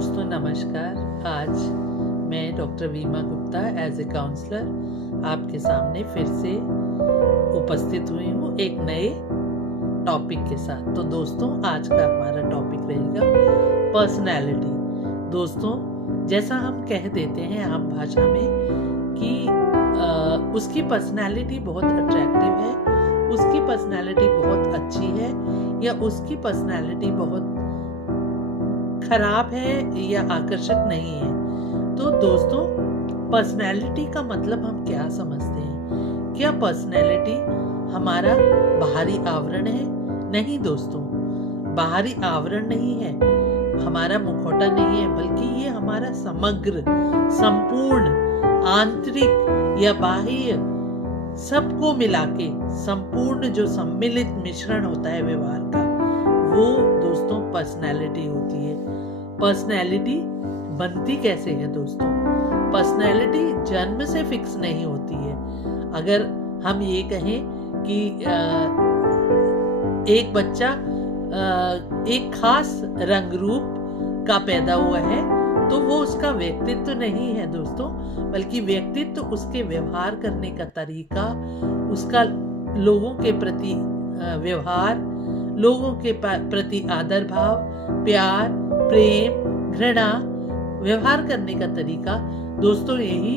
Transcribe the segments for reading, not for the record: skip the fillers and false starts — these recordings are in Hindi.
दोस्तों नमस्कार। आज मैं डॉक्टर वीमा गुप्ता एज ए काउंसलर आपके सामने फिर से उपस्थित हुई हूँ एक नए टॉपिक के साथ। तो दोस्तों आज का हमारा टॉपिक रहेगा पर्सनैलिटी। दोस्तों जैसा हम कह देते हैं आम भाषा में कि उसकी पर्सनैलिटी बहुत अट्रैक्टिव है, उसकी पर्सनैलिटी बहुत अच्छी है या उसकी पर्सनैलिटी बहुत खराब है या आकर्षक नहीं है। तो दोस्तों पर्सनैलिटी का मतलब हम क्या समझते हैं? क्या पर्सनैलिटी हमारा बाहरी आवरण है? नहीं दोस्तों, बाहरी आवरण नहीं है, हमारा मुखौटा नहीं है, बल्कि ये हमारा समग्र, संपूर्ण, आंतरिक या बाह्य सबको मिला के संपूर्ण जो सम्मिलित मिश्रण होता है व्यवहार का, वो दोस्तों पर्सनैलिटी होती है। पर्सनैलिटी बनती कैसे है दोस्तों? पर्सनैलिटी जन्म से फिक्स नहीं होती है। अगर हम ये कहें कि एक बच्चा एक खास रंग रूप का पैदा हुआ है तो वो उसका व्यक्तित्व नहीं है दोस्तों, बल्कि व्यक्तित्व उसके व्यवहार करने का तरीका, उसका लोगों के प्रति व्यवहार, लोगों के प्रति आदर भाव, प्यार, प्रेम, घृणा, व्यवहार करने का तरीका। दोस्तों यही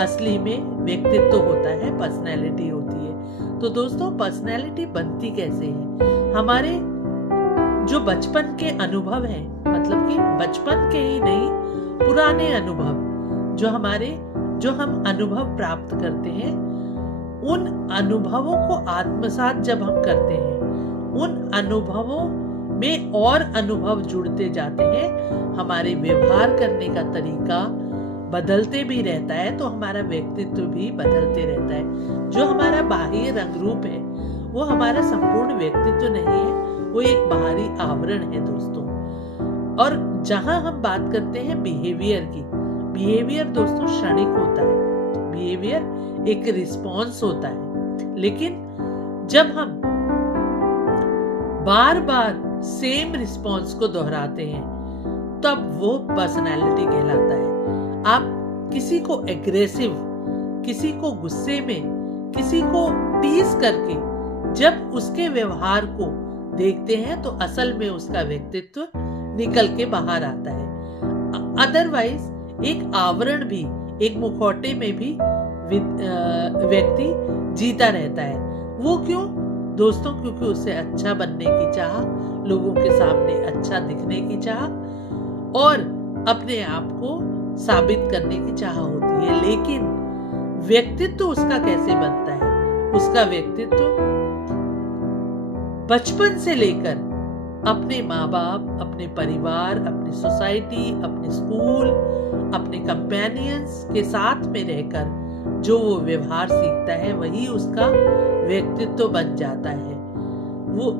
असली में व्यक्तित्व होता है, पर्सनैलिटी होती है। तो दोस्तों पर्सनैलिटी बनती कैसे है? हमारे जो बचपन के अनुभव हैं, मतलब कि बचपन के ही नहीं, पुराने अनुभव जो हम अनुभव प्राप्त करते हैं, उन अनुभवों को आत्मसात जब हम करते हैं, उन अनुभवों में और अनुभव जुड़ते जाते हैं, हमारे व्यवहार करने का तरीका बदलते भी रहता है, तो हमारा व्यक्तित्व भी बदलते रहता है। जो हमारा बाह्य रंग रूप है वो हमारा संपूर्ण व्यक्तित्व नहीं है, वो एक बाहरी आवरण है दोस्तों। और जहां हम बात करते हैं बिहेवियर की, बिहेवियर दोस्तों क्षणिक होता है, बिहेवियर एक रिस्पॉन्स होता है, लेकिन जब हम बार बार सेम रिस्पॉन्स को दोहराते हैं तब वो पर्सनैलिटी कहलाता है। आप किसी को एग्रेसिव, किसी को गुस्से में, किसी को टीज करके जब उसके व्यवहार को देखते हैं तो असल में उसका व्यक्तित्व निकल के बाहर आता है। अदरवाइज एक आवरण भी, एक मुखौटे में भी व्यक्ति जीता रहता है। वो क्यों दोस्तों? क्योंकि उसे अच्छा बनने की चाह, लोगों के सामने अच्छा दिखने की चाह और अपने आप को साबित करने की चाह होती है। लेकिन व्यक्तित्व उसका कैसे बनता है? उसका व्यक्तित्व बचपन से लेकर अपने माँ बाप, अपने परिवार, अपनी सोसाइटी, अपने स्कूल, अपने कंपेनियंस के साथ में रहकर जो वो व्यवहार सीखता है वही उसका व्यक्तित्व बन जाता है। वो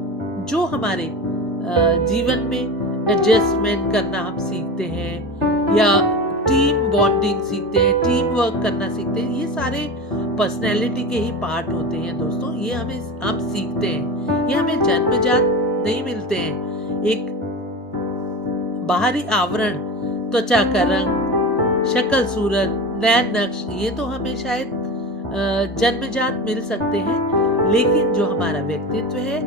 जो हमारे जीवन में एडजस्टमेंट करना हम सीखते हैं या टीम बॉन्डिंग सीखते हैं, टीम वर्क करना सीखते हैं, ये सारे पर्सनैलिटी के ही पार्ट होते हैं दोस्तों। ये हम सीखते हैं, ये हमें जन्मजात नहीं मिलते हैं। एक बाहरी आवरण, त्वचा का रंग, शक्ल सूरत, नैन नक्श, ये तो हमें शायद जन्मजात मिल सकते हैं, लेकिन जो हमारा व्यक्तित्व है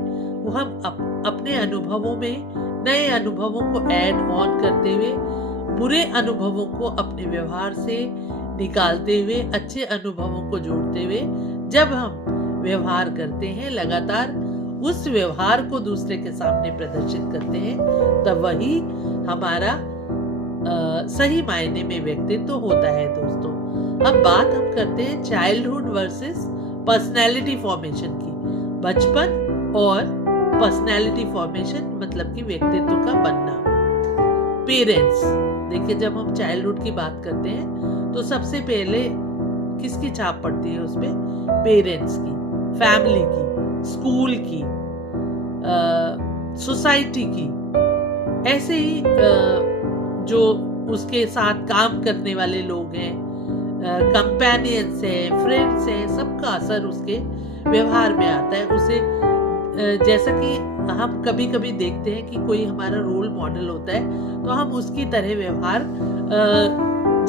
वो हम अपने अनुभवों में नए अनुभवों को ऐड ऑन करते हुए, बुरे अनुभवों को अपने व्यवहार से निकालते हुए, अच्छे अनुभवों को जोड़ते हुए जब हम व्यवहार करते हैं, लगातार उस व्यवहार को दूसरे के सामने प्रदर्शित करते हैं, तब वही हमारा सही मायने में व्यक्तित्व होता है दोस्तों। अब बात हम करते हैं चाइल्डहुड वर्सेस पर्सनैलिटी फॉर्मेशन की। बचपन और पर्सनैलिटी फॉर्मेशन मतलब कि व्यक्तित्व का बनना। पेरेंट्स, देखिए जब हम चाइल्डहुड की बात करते हैं तो सबसे पहले किसकी छाप पड़ती है उसमें? पेरेंट्स की, फैमिली की, स्कूल की, सोसाइटी की, ऐसे ही जो उसके साथ काम करने वाले लोग हैं, कंपेनियंस है, फ्रेंड्स है, सबका असर उसके व्यवहार में आता है। उसे जैसा कि हम कभी कभी देखते हैं कि कोई हमारा रोल मॉडल होता है तो हम उसकी तरह व्यवहार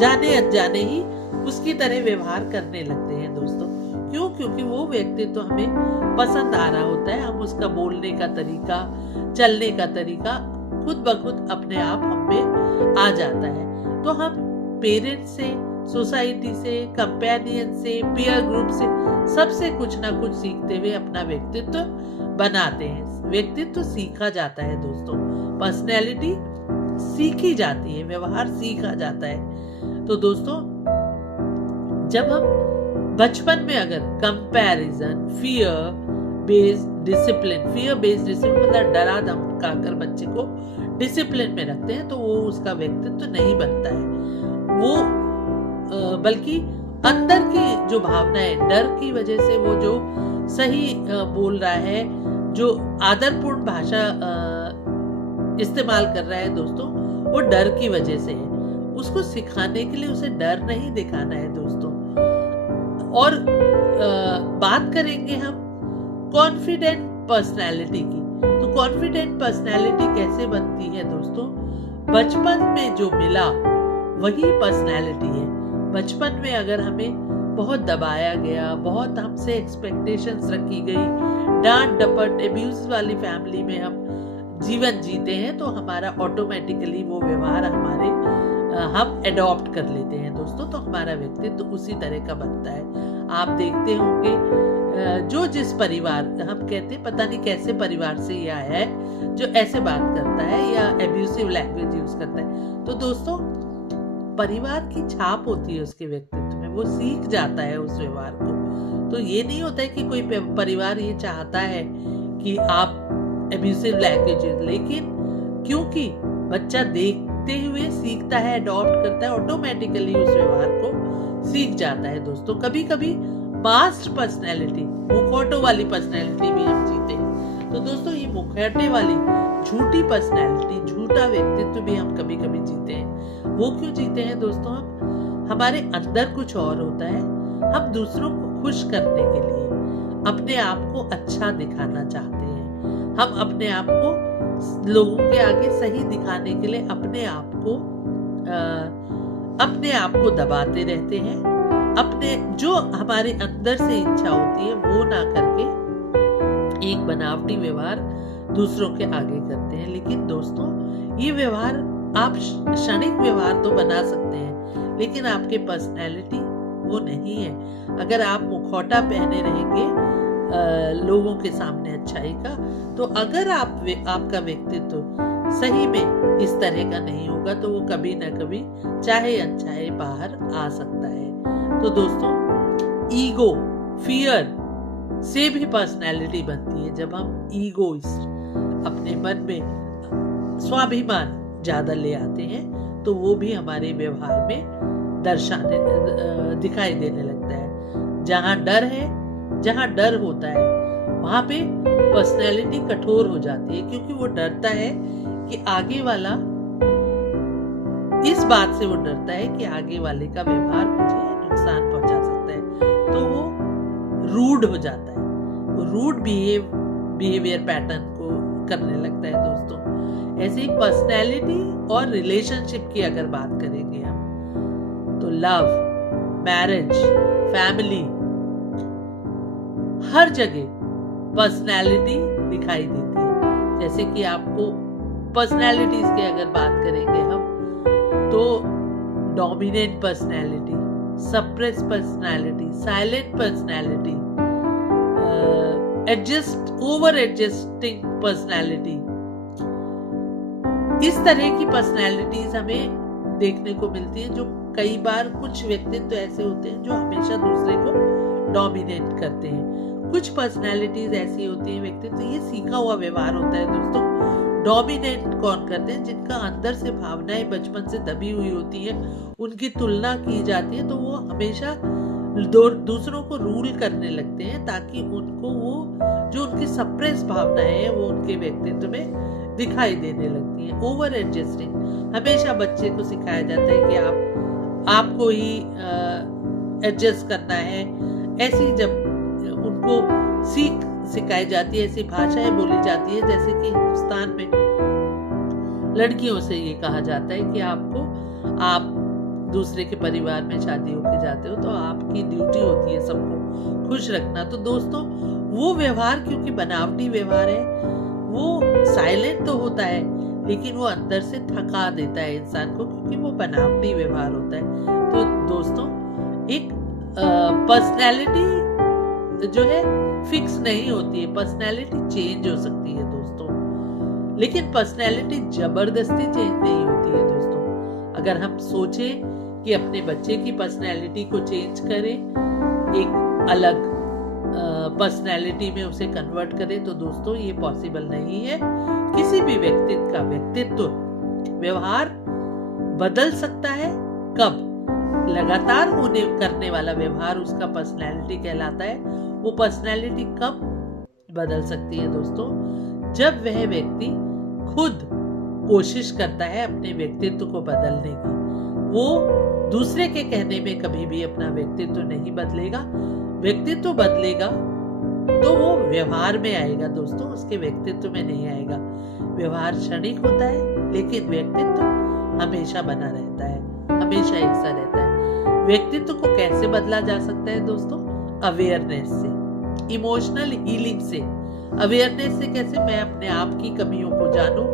जाने अनजाने ही उसकी तरह व्यवहार करने लगते हैं दोस्तों। क्यों? क्योंकि वो व्यक्तित्व तो हमें पसंद आ रहा होता है। हम उसका बोलने का तरीका, चलने का तरीका खुद ब खुद अपने आप हम में आ जाता है। तो हम पेरेंट्स से, सोसाइटी से, कंपेनियन से, पीयर ग्रुप से, सबसे कुछ ना कुछ सीखते हुए अपना व्यक्तित्व बनाते हैं। व्यक्तित्व सीखा जाता है दोस्तों, पर्सनैलिटी सीखी जाती है, व्यवहार सीखा जाता है। तो दोस्तों, जब हम बचपन में अगर कंपैरिजन, फियर बेस्ड डिसिप्लिन मतलब डरा धमकाकर बच्चे को डिसिप्लिन में रखते हैं तो वो उसका व्यक्तित्व नहीं बनता है। वो बल्कि अंदर की जो भावना है, डर की वजह से वो जो सही बोल रहा है, जो आदरपूर्ण भाषा इस्तेमाल कर रहा है दोस्तों, वो डर की वजह से है। उसको सिखाने के लिए उसे डर नहीं दिखाना है दोस्तों। और बात करेंगे हम कॉन्फिडेंट पर्सनालिटी की। तो कॉन्फिडेंट पर्सनालिटी कैसे बनती है दोस्तों? बचपन में जो मिला वही पर्सनालिटी है। बचपन में अगर हमें बहुत दबाया गया, बहुत हमसे एक्सपेक्टेशंस रखी गई, डांट डपट, एब्यूज वाली फैमिली में हम जीवन जीते हैं तो हमारा ऑटोमेटिकली वो व्यवहार हम एडॉप्ट कर लेते हैं दोस्तों। तो हमारा व्यक्तित्व उसी तरह का बनता है। आप देखते होंगे जो जिस परिवार, हम कहते हैं पता नहीं कैसे परिवार से ये आया है जो ऐसे बात करता है या एब्यूसिव लैंग्वेज यूज करता है। तो दोस्तों, परिवार की छाप होती है उसके व्यक्तित्व में, वो सीख जाता है उस व्यवहार को। तो ये नहीं होता है कि कोई परिवार ये चाहता है कि आप एब्यूसिव लैंग्वेज, लेकिन क्योंकि बच्चा देखते हुए सीखता है, अडॉप्ट करता है, ऑटोमेटिकली उस व्यवहार को सीख जाता है दोस्तों। कभी कभी मास्क पर्सनैलिटी, मुखौटों वाली पर्सनैलिटी भी हम जीते हैं। तो दोस्तों, ये मुखौटे वाली झूठी पर्सनैलिटी, झूठा व्यक्तित्व भी हम कभी कभी जीते हैं। वो क्यों जीते हैं दोस्तों? हमारे अंदर कुछ और होता है। हम दूसरों को खुश करने के लिए अपने आप को अच्छा दिखाना चाहते हैं। हम अपने आप को लोगों के आगे सही दिखाने के लिए अपने आप को दबाते रहते हैं। अपने जो हमारे अंदर से इच्छा होती है वो ना करके एक बनावटी व्यवहार दूसरों के आगे करते हैं। लेकिन दोस्तों, ये व्यवहार आप क्षणिक व्यवहार तो बना सकते हैं, लेकिन आपके पर्सनैलिटी वो नहीं है। अगर आप मुखौटा पहने रहेंगे लोगों के सामने अच्छाई का, तो अगर आपका व्यक्तित्व सही में इस तरह का नहीं होगा तो वो कभी ना कभी चाहे अनचाहे बाहर आ सकता है। तो दोस्तों, ईगो, फियर से भी पर्सनैलिटी बनती है। जब हम ईगोइस्ट, अपने मन में स्वाभिमान ज्यादा ले आते हैं तो वो भी हमारे व्यवहार में दिखाई देने लगता है। जहाँ डर होता है वहां पे पर्सनैलिटी कठोर हो जाती है, क्योंकि वो डरता है कि आगे वाला, इस बात से वो डरता है कि आगे वाले का व्यवहार मुझे नुकसान पहुंचा सकता है, तो वो रूड हो जाता है। वो रूड बिहेवियर पैटर्न को करने लगता है दोस्तों। ऐसे ही पर्सनैलिटी और रिलेशनशिप की अगर बात करेंगे हम, तो लव, मैरिज, फैमिली, हर जगह पर्सनैलिटी दिखाई देती है। जैसे कि आपको पर्सनैलिटीज की अगर बात करेंगे हम, तो dominant personality, suppress personality, silent personality, over adjusting personality, इस तरह की पर्सनैलिटीज हमें देखने को मिलती है। जो कई बार कुछ व्यक्तित्व ऐसे होते हैं जो हमेशा दूसरे को डोमिनेट करते हैं। कुछ पर्सनैलिटीज ऐसी होती है, व्यक्तित्व ये सीखा हुआ व्यवहार होता है दोस्तों। डोमिनेट कौन करते हैं? जिनका अंदर से भावनाएं बचपन से दबी हुई होती है, उनकी तुलना की जाती है, तो वो हमेशा दूसरों को रूल करने लगते हैं ताकि उनको वो जो उनकी सप्रेस भावनाएं हैं वो उनके व्यक्तित्व में दिखाई देने लगती है। ओवर एडजस्टिंग, हमेशा बच्चे को सिखाया जाता है कि आपको ही एडजस्ट करना है। ऐसी जब उनको सिखाई जाती है, ऐसी भाषाएं बोली जाती है, जैसे कि हिंदुस्तान में लड़कियों से ये कहा जाता है कि आप दूसरे के परिवार में शादी होके जाते हो तो आपकी ड्यूटी होती है सबको खुश रखना। तो दोस्तों वो व्यवहार क्योंकि बनावटी व्यवहार है, वो साइलेंट तो होता है लेकिन वो अंदर से थका देता है इंसान को, क्योंकि वो बनावटी व्यवहार होता है। तो दोस्तों एक पर्सनैलिटी जो है फिक्स नहीं होती है, पर्सनैलिटी चेंज हो सकती है दोस्तों, लेकिन पर्सनैलिटी जबरदस्ती चेंज नहीं होती है दोस्तों। अगर हम सोचें कि अपने बच्चे की पर्सनैलिटी को चेंज करें, एक अलग पर्सनैलिटी में उसे कन्वर्ट करें, तो दोस्तों ये पॉसिबल नहीं है। किसी भी व्यक्ति का व्यक्तित्व व्यवहार बदल सकता है। कब? लगातार होने करने वाला व्यवहार उसका पर्सनैलिटी कहलाता है। वो पर्सनैलिटी कब बदल सकती है दोस्तों? जब वह व्यक्ति खुद कोशिश करता है अपने व्यक्तित्व को बदलने की। वो दूसरे के कहने में कभी भी अपना व्यक्तित्व नहीं बदलेगा। व्यक्तित्व बदलेगा तो वो व्यवहार में आएगा दोस्तों, उसके व्यक्तित्व में नहीं आएगा। व्यवहार क्षणिक होता है लेकिन व्यक्तित्व हमेशा बना रहता है, हमेशा एक सा रहता है। व्यक्तित्व को कैसे बदला जा सकता है दोस्तों? अवेयरनेस से, इमोशनल हीलिंग से। अवेयरनेस से कैसे? मैं अपने आप की कमियों को जानूं,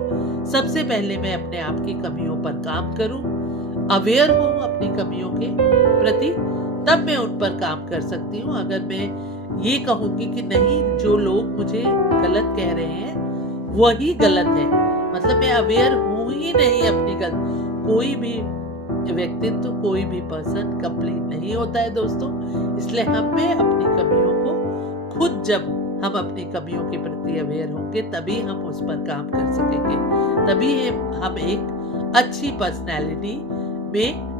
सबसे पहले मैं अपने आप की कमियों पर काम करूं, अवेयर हूं अपनी कमियों के प्रति, तब मैं उन पर काम कर सकती हूँ। अगर मैं ये कहूंगी कि नहीं, जो लोग मुझे गलत कह रहे हैं वही गलत है, मतलब मैं अवेयर हूं ही नहीं अपनी गलत। कोई भी व्यक्तित्व, कोई भी पर्सन कंप्लीट नहीं होता है दोस्तों। इसलिए हमें अपनी कमियों को खुद, जब हम अपनी कमियों के प्रति अवेयर होंगे तभी हम उस पर काम कर सकेंगे, तभी हम एक अच्छी पर्सनैलिटी में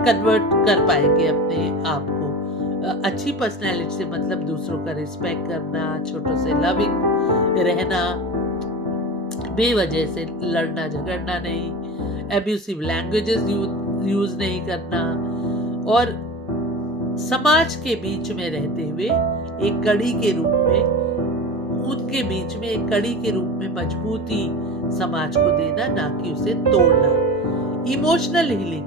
कन्वर्ट कर पाएंगे अपने आप को। अच्छी पर्सनैलिटी से मतलब दूसरों का रिस्पेक्ट करना, छोटों से लविंग रहना, बेवजह से लड़ना झगड़ना नहीं, एब्यूसिव लैंग्वेजेस यूज नहीं करना, और समाज के बीच में रहते हुए एक कड़ी के रूप में, उनके बीच में एक कड़ी के रूप में मजबूती समाज को देना, ना कि उसे तोड़ना। इमोशनल हीलिंग,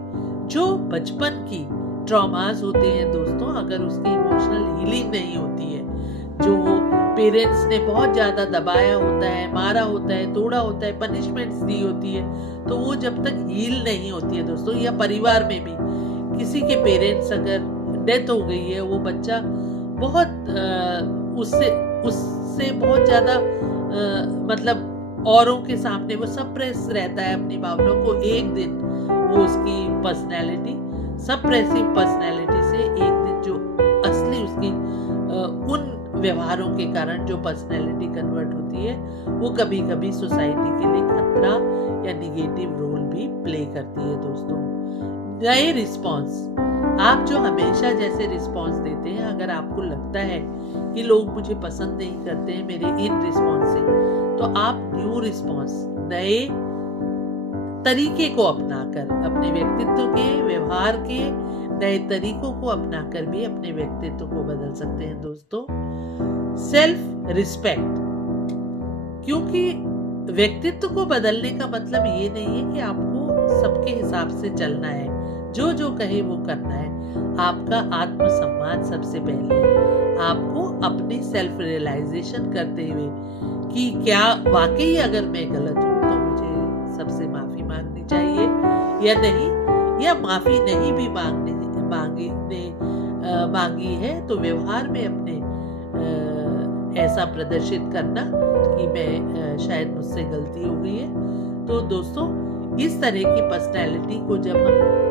जो बचपन की ट्रॉमास होते हैं दोस्तों, अगर उसकी इमोशनल हीलिंग नहीं होती है, जो वो पेरेंट्स ने बहुत ज्यादा दबाया होता है, मारा होता है, तोड़ा होता है, पनिशमेंट्स दी होती है, तो वो जब तक हील नहीं होती है दोस्तों, या परिवार में भी किसी के पेरेंट्स अगर डेथ हो गई है, वो बच्चा बहुत उससे बहुत ज्यादा मतलब औरों के सामने वो सप्रेस रहता है अपनी भावनाओं को। एक दिन वो उसकी पर्सनैलिटी, सप्रेसिव पर्सनैलिटी से एक दिन जो असली उसकी उन व्यवहारों के कारण जो पर्सनैलिटी कन्वर्ट होती है, वो कभी कभी सोसाइटी के लिए खतरा या निगेटिव रोल भी प्ले करती है दोस्तों। नए रिस्पॉन्स, आप जो हमेशा जैसे रिस्पॉन्स देते हैं, अगर आपको लगता है कि लोग मुझे पसंद नहीं करते हैं मेरे इन रिस्पॉन्स से, तो आप न्यू रिस्पॉन्स, नए तरीके को अपनाकर, अपने व्यक्तित्व के, व्यवहार के नए तरीकों को अपनाकर भी अपने व्यक्तित्व को बदल सकते हैं दोस्तों। सेल्फ रिस्पेक्ट, क्योंकि व्यक्तित्व को बदलने का मतलब ये नहीं है कि आपको सबके हिसाब से चलना है, जो जो कहे वो करना है। आपका आत्मसम्मान सबसे पहले है। आपको अपनी सेल्फ रियलाइजेशन करते हुए कि क्या वाकई अगर मैं गलत हूँ तो मुझे सबसे माफी मांगनी चाहिए या नहीं, या माफी नहीं भी मांगी है तो व्यवहार में अपने ऐसा प्रदर्शित करना कि मैं शायद मुझसे गलती हो गई है। तो दोस्तों, इस तरह की पर्सनैलिटी को जब हम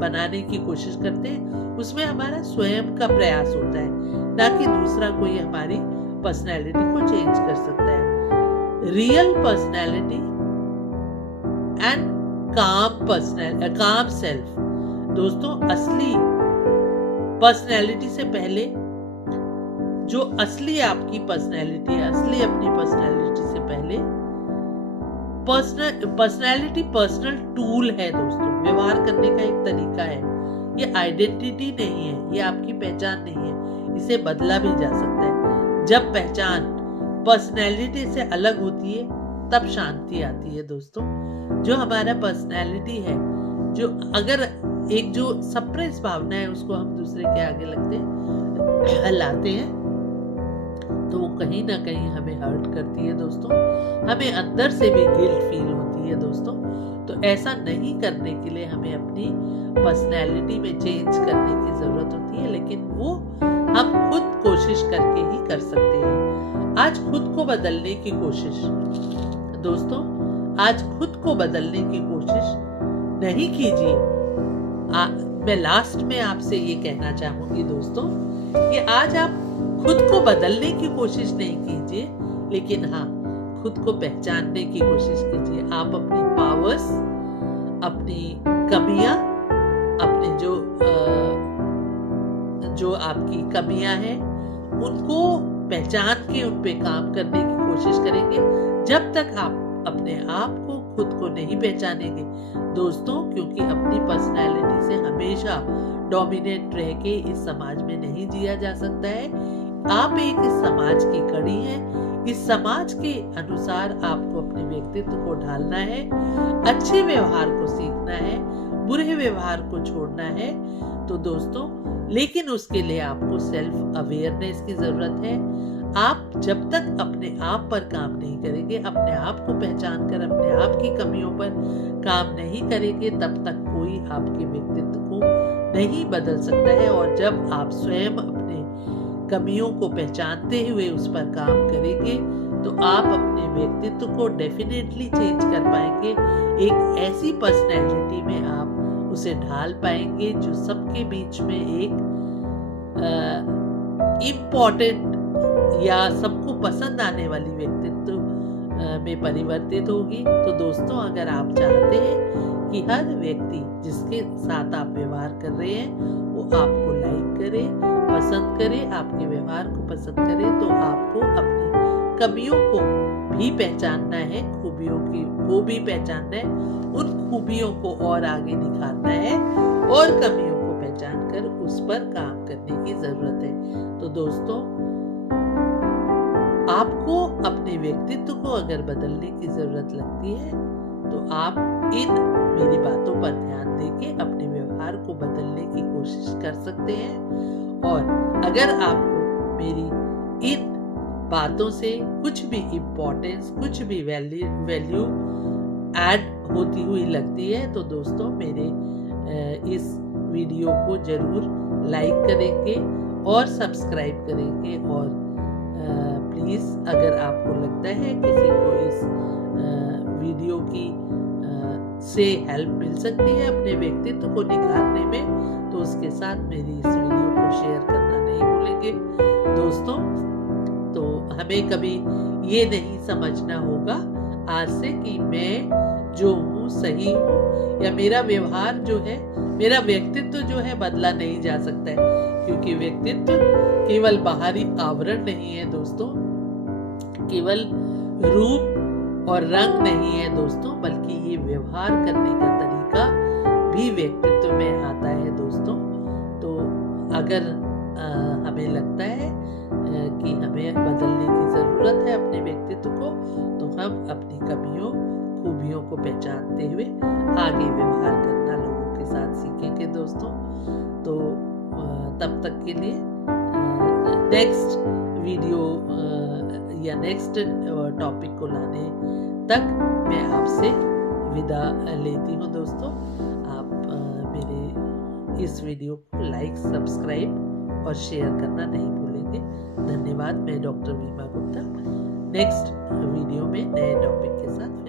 बनाने की कोशिश करते हैं, उसमें हमारा स्वयं का प्रयास होता है, ना कि दूसरा कोई हमारी पर्सनैलिटी को चेंज कर सकता है। रियल पर्सनैलिटी एंड काम सेल्फ, दोस्तों असली पर्सनैलिटी से पहले जो असली आपकी पर्सनैलिटी है, असली अपनी पर्सनैलिटी से पहले पर्सनैलिटी पर्सनल टूल है दोस्तों, व्यवहार करने का एक तरीका है। ये आइडेंटिटी नहीं है, ये आपकी पहचान नहीं है, इसे बदला भी जा सकता है। जब पहचान पर्सनैलिटी से अलग होती है तब शांति आती है दोस्तों। जो हमारा पर्सनैलिटी है, जो अगर एक जो सप्रेस भावना है उसको हम दूसरे के आगे लगते हैं, लाते हैं, तो वो कहीं ना कहीं हमें हर्ट करती है दोस्तों। हमें अंदर से भी गिल्ट फील होती है दोस्तों। तो ऐसा नहीं करने के लिए हमें अपनी पर्सनैलिटी में चेंज करने की जरूरत होती है, लेकिन वो हम खुद कोशिश करके ही कर सकते हैं। आज खुद को बदलने की कोशिश दोस्तों, आज खुद को बदलने की कोशिश नहीं कीजिए। मैं लास्ट में आपसे ये कहना चाहूंगी दोस्तों कि आज आप खुद को बदलने की कोशिश नहीं कीजिए, लेकिन हाँ, खुद को पहचानने की कोशिश कीजिए। आप अपनी पावर्स, अपनी कमियां, अपनी जो आपकी कमियां हैं उनको पहचान के उन पे काम करने की कोशिश करेंगे। जब तक आप अपने आप को खुद को नहीं पहचानेंगे दोस्तों, क्योंकि अपनी पर्सनैलिटी से हमेशा डोमिनेट रह के इस समाज में नहीं जिया जा सकता है। आप एक इस समाज की कड़ी हैं। इस समाज के अनुसार आपको अपने व्यक्तित्व को ढालना है, अच्छे व्यवहार को सीखना है, बुरे व्यवहार को छोड़ना है। तो दोस्तों, लेकिन उसके लिए आपको सेल्फ अवेयरनेस की जरूरत है। आप जब तक अपने आप पर काम नहीं करेंगे, अपने आप को पहचान कर अपने आप की कमियों पर काम नहीं करेंगे, तब तक कोई आपके व्यक्तित्व को नहीं बदल सकता है। और जब आप स्वयं अपने कमियों को पहचानते हुए उस पर काम करेंगे, तो आप अपने व्यक्तित्व को डेफिनेटली चेंज कर पाएंगे। एक ऐसी पर्सनैलिटी में आप उसे ढाल पाएंगे जो सबके बीच में एक इम्पोर्टेंट या सबको पसंद आने वाली व्यक्तित्व में परिवर्तित होगी। तो दोस्तों, अगर आप चाहते हैं कि हर व्यक्ति जिसके साथ आप व्यवहार कर रहे हैं वो आपको लाइक करे, पसंद करे, आपके व्यवहार को पसंद करे, तो आपको अपनी कमियों को भी पहचानना है, खूबियों को भी पहचानना है, उन खूबियों को और आगे निखारना है और कमियों को पहचान कर उस पर काम करने की जरूरत है। तो दोस्तों, आपको अपने व्यक्तित्व को अगर बदलने की जरूरत लगती है तो आप इन मेरी बातों पर ध्यान देके अपने व्यवहार को बदलने की कोशिश कर सकते हैं। और अगर आपको मेरी इन बातों से कुछ भी इम्पोर्टेंस, कुछ भी वैल्यू ऐड होती हुई लगती है, तो दोस्तों मेरे इस वीडियो को जरूर लाइक करेंगे और सब्सक्राइब करेंगे। और प्लीज, अगर आपको लगता है किसी को इस वीडियो की से हेल्प मिल सकती है अपने व्यक्तित्व को निखारने में, तो उसके साथ मेरी इस वीडियो को शेयर करना नहीं भूलेंगे दोस्तों। तो हमें कभी ये नहीं समझना होगा आज से कि मैं जो हूँ सही हूँ, या मेरा व्यवहार जो है, मेरा व्यक्तित्व जो है बदला नहीं जा सकता है, क्योंकि व्यक्तित्व केवल बाहरी आवरण नहीं है दोस्तों, केवल रूप और रंग नहीं है दोस्तों, बल्कि ये व्यवहार करने का तरीका भी व्यक्तित्व में आता है दोस्तों। तो अगर हमें लगता है कि हमें बदलने की जरूरत है अपने व्यक्तित्व को, तो हम अपनी कमियों, खूबियों को पहचानते हुए आगे व्यवहार करना लोगों के साथ सीखेंगे दोस्तों। तो तब तक के लिए नेक्स्ट वीडियो या नेक्स्ट टॉपिक को लाने तक मैं आपसे विदा लेती हूँ दोस्तों। आप मेरे इस वीडियो को लाइक, सब्सक्राइब और शेयर करना नहीं भूलेंगे। धन्यवाद। मैं डॉक्टर वीमा गुप्ता नेक्स्ट वीडियो में नए टॉपिक के साथ